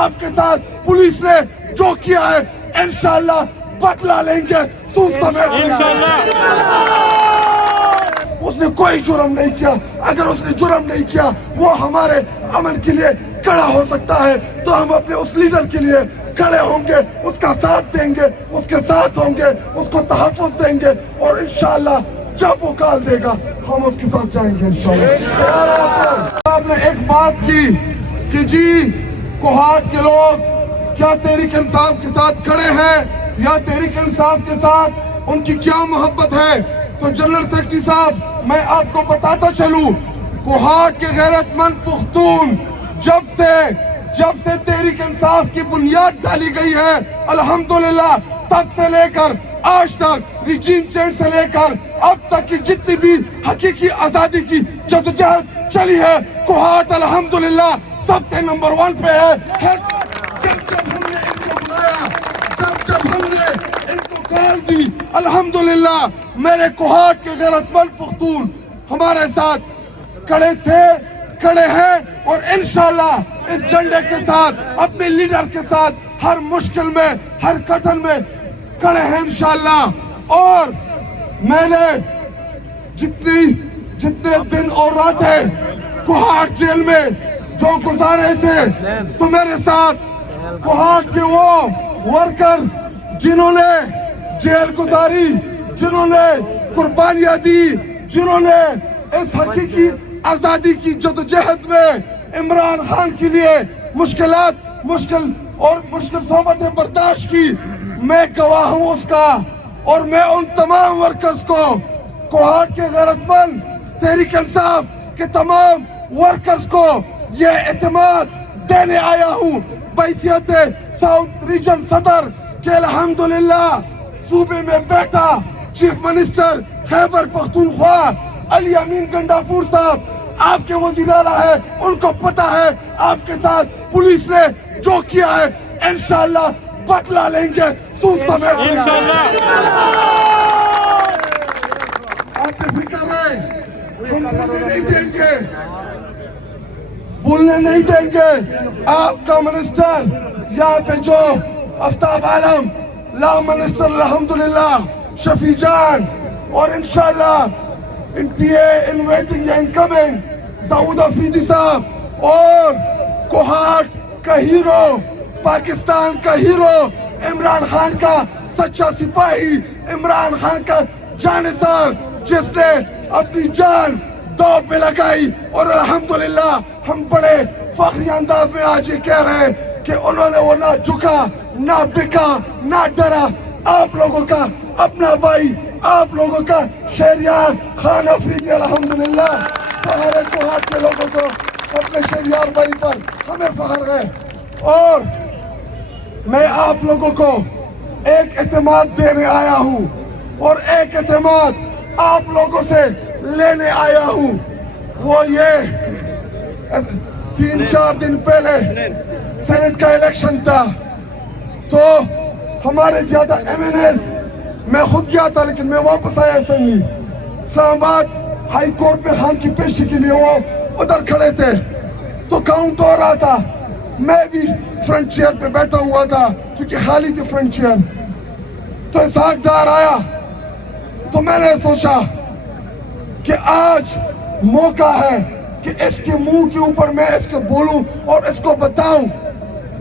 آپ کے ساتھ پولیس نے جو کیا ہے انشاءاللہ بدلہ لیں گے اس نے کوئی جرم نہیں کیا. اگر اس نے جرم نہیں کیا وہ ہمارے امن کے لیے کھڑا ہو سکتا ہے تو ہم اپنے اس لیڈر کے لیے کھڑے ہوں گے, اس کا ساتھ دیں گے, اس کے ساتھ ہوں گے, اس کو تحفظ دیں گے اور انشاءاللہ جب وہ کال دے گا ہم اس کے ساتھ جائیں گے انشاءاللہ. آپ نے ایک بات کی کہ جی کوہاٹ کے لوگ کیا تحریک انصاف کے ساتھ کھڑے ہیں یا تحریک انصاف کے ساتھ ان کی کیا محبت ہے. تو جنرل سیکرٹری صاحب میں آپ کو بتاتا چلوں کوہاٹ کے غیرت مند پختون جب سے تحریک انصاف کی بنیاد ڈالی گئی ہے الحمدللہ تب سے لے کر آج تک ریجیم چینج سے لے کر اب تک کی جتنی بھی حقیقی آزادی کی جدوجہد چلی ہے کوہاٹ الحمدللہ سب سے نمبر 1 پہ ہے. جب ہم نے ان کو بلایا جب ہم نے ان کو کال دی الحمدللہ میرے کوہاٹ کے غیرت مند پختون ہمارے ساتھ کھڑے تھے, کھڑے ہیں اور انشاءاللہ اس جھنڈے کے ساتھ اپنے لیڈر کے ساتھ ہر مشکل میں ہر کٹھن میں کھڑے ہیں انشاءاللہ. اور میں نے جتنے دن اور راتیں کوہاٹ جیل میں جو گزارے تھے تو میرے ساتھ کوہاٹ کے وہ ورکر جنہوں نے جیل گزاری, جنہوں نے قربانیاں دی, جنہوں نے اس حقیقی آزادی کی جدوجہد میں عمران خان کے لیے مشکل صحبتیں برداشت کی, میں گواہ ہوں اس کا. اور میں ان تمام ورکرز کو کوہاٹ کے غیرت مند تحریک انصاف کے تمام ورکرز کو یہ اعتماد دینے آیا ہوں بحیثیت ساؤتھ ریجن صدر کہ الحمدللہ صوبے میں بیٹھا چیف منسٹر خیبر پختونخوا علی امین گنڈاپور صاحب آپ کے وزیر اعلیٰ ہے, ان کو پتا ہے آپ کے ساتھ پولیس نے جو کیا ہے انشاءاللہ بدلہ لیں گے انشاءاللہ. آپ کے فکر رہے ہم بولنے نہیں دیں گے. آپ کا منسٹر یہاں پہ جو آفتاب عالم لا منسٹر الحمدللہ شفیع جان اور انشاءاللہ ان پی اے ان ویٹنگ یا ان کمنگ داؤد افریدی صاحب اور کوہاٹ کا ہیرو پاکستان کا ہیرو عمران خان کا سچا سپاہی عمران خان کا جانثار جس نے اپنی جان دوڑ پہ لگائی اور الحمدللہ ہم بڑے فخری انداز میں آج یہ کہہ رہے ہیں کہ انہوں نے وہ نہ جھکا نہ بکا نہ ڈرا. آپ لوگوں کا اپنا بھائی آپ لوگوں کا شہریار خان افریدی الحمدللہ ہمارے کوہاٹ کے لوگوں کو اپنے شہریار بھائی پر ہمیں فخر ہے. اور میں آپ لوگوں کو ایک اعتماد دینے آیا ہوں اور ایک اعتماد آپ لوگوں سے لینے آیا ہوں. وہ یہ 3-4 دن پہلے سینٹ کا الیکشن تھا تو ہمارے زیادہ ایم این ایز میں خود گیا تھا لیکن میں واپس آیا اسمبلی اسلام آباد ہائی کورٹ میں خان کی پیشی کے لیے وہ ادھر کھڑے تھے تو کاؤنٹ ہو رہا تھا. میں بھی فرنٹ چیئر پہ بیٹھا ہوا تھا کیونکہ خالی تھی فرنٹ چیئر. تو اسحاق ڈار آیا تو میں نے سوچا کہ آج موقع ہے کہ اس کے منہ کے اوپر میں اس کو بولوں اور اس کو بتاؤں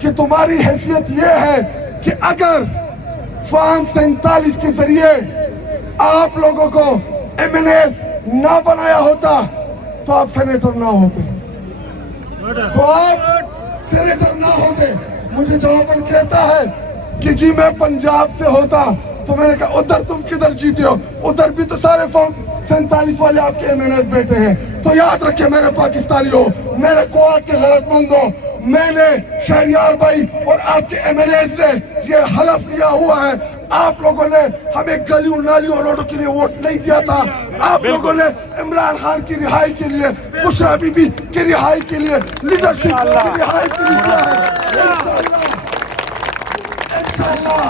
کہ تمہاری حیثیت یہ ہے کہ اگر فارم 47 کے ذریعے آپ لوگوں کو ایم این ایز نہ بنایا ہوتا تو آپ سینیٹر نہ ہوتے, مجھے جواباً کہتا ہے کہ جی میں پنجاب سے ہوتا تو میں نے کہا ادھر تم کدھر جیتے ہو, ادھر بھی تو سارے فارم 47 والے آپ کے ایم این ایز بیٹھے ہیں. تو یاد رکھیں میرے پاکستانی ہو, میرے کوہاٹ کے غیرت مند ہو, میں نے شہریار بھائی اور آپ کے ایم این ایز نے یہ حلف لیا ہوا ہے آپ لوگوں نے ہمیں گلیوں نالیوں روڈوں کے لیے ووٹ نہیں دیا تھا. آپ لوگوں نے عمران خان کی رہائی کے لیے بشرا بی بی کی رہائی کے لیے لیڈرشپ کی رہائی کے لیے کیا ہے. انشاءاللہ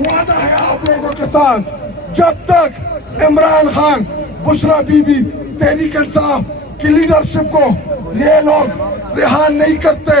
وعدہ ہے آپ لوگوں کے ساتھ جب تک عمران خان بشرا بی بی تحریک انصاف کی لیڈرشپ کو یہ لوگ رہا نہیں کرتے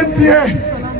NPA,